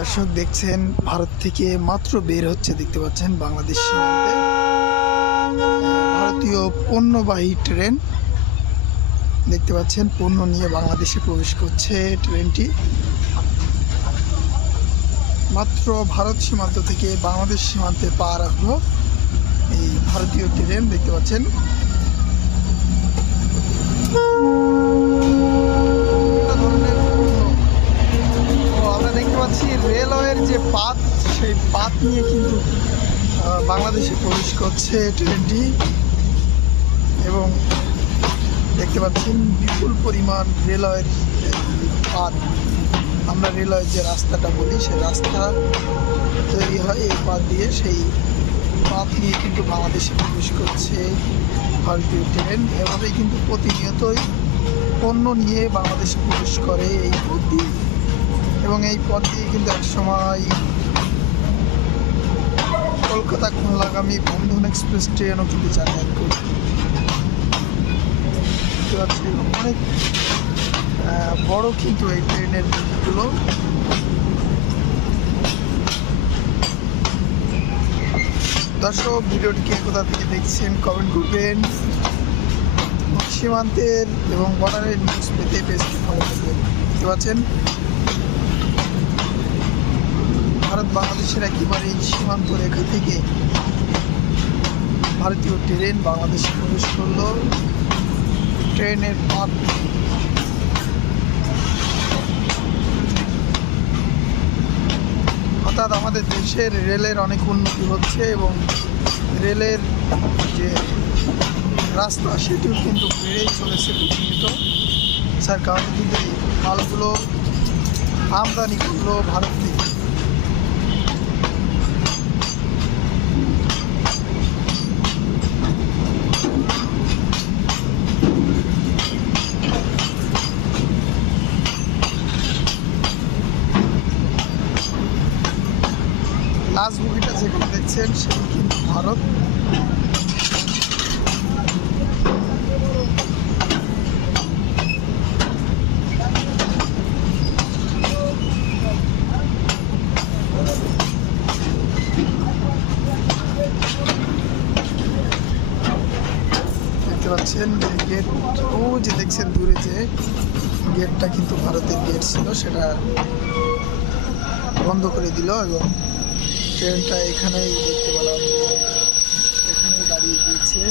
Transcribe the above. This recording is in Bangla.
দর্শক দেখছেন ভারত থেকে মাত্র বের হচ্ছে, দেখতে পাচ্ছেন বাংলাদেশ সীমান্তে ভারতীয় পণ্যবাহী ট্রেন দেখতে পাচ্ছেন। পণ্য নিয়ে বাংলাদেশে প্রবেশ করছে ট্রেনটি। মাত্র ভারত সীমান্ত থেকে বাংলাদেশ সীমান্তে পা রাখলো এই ভারতীয় ট্রেন, দেখতে পাচ্ছেন। আমরা দেখতে পাচ্ছি রেলওয়ের যে পাত, সেই পাত নিয়ে কিন্তু বাংলাদেশে প্রবেশ করছে ট্রেনটি এবং দেখতে পাচ্ছেন বিপুল পরিমাণ রেলওয়ের পাত। আমরা রেলওয়ের যে রাস্তাটা বলি, সেই রাস্তা তৈরি হয় এই পাত দিয়ে। সেই পাত নিয়ে কিন্তু বাংলাদেশে প্রবেশ করছে ভারতীয় ট্রেন। এভাবেই কিন্তু প্রতিনিয়তই পণ্য নিয়ে বাংলাদেশে প্রবেশ করে এই পথ দিয়ে, এবং এই পথ দিয়ে কিন্তু একসময় কলকাতা খুলনাগামী বন্ধন এক্সপ্রেস ট্রেনও কিন্তু যাতায়াত করছে। দেখতে পাচ্ছি অনেক বড় কিন্তু এই ট্রেনের গুলো। দর্শক, ভিডিওটিকে কোথা থেকে দেখছেন কমেন্ট করবেন। সীমান্তের এবং বর্ডারের নিউজ পেতে পেজটি ফলো করবেন। দেখতে পাচ্ছেন ভারত বাংলাদেশের একেবারে সীমান্ত রেখা থেকে ভারতীয় ট্রেন বাংলাদেশে প্রবেশ করলো ট্রেনের পথ। অর্থাৎ আমাদের দেশের রেলের অনেক উন্নতি হচ্ছে এবং রেলের যে রাস্তা সেটিও কিন্তু বেড়েই চলেছে প্রতিনিয়ত। যার কারণে কিন্তু এই মালগুলো আমদানি করলো ভারত থেকে। লাস্ট বগিটা যেখানে দেখছেন সেটি কিন্তু ভারত। দেখতে পাচ্ছেন গেট, ও যে দেখছেন দূরে যে গেটটা কিন্তু ভারতের গেট ছিল, সেটা বন্ধ করে দিল এবং ট্রেনটা এখানেই দেখতে পেলাম, এখানেই দাঁড়িয়ে গিয়েছে।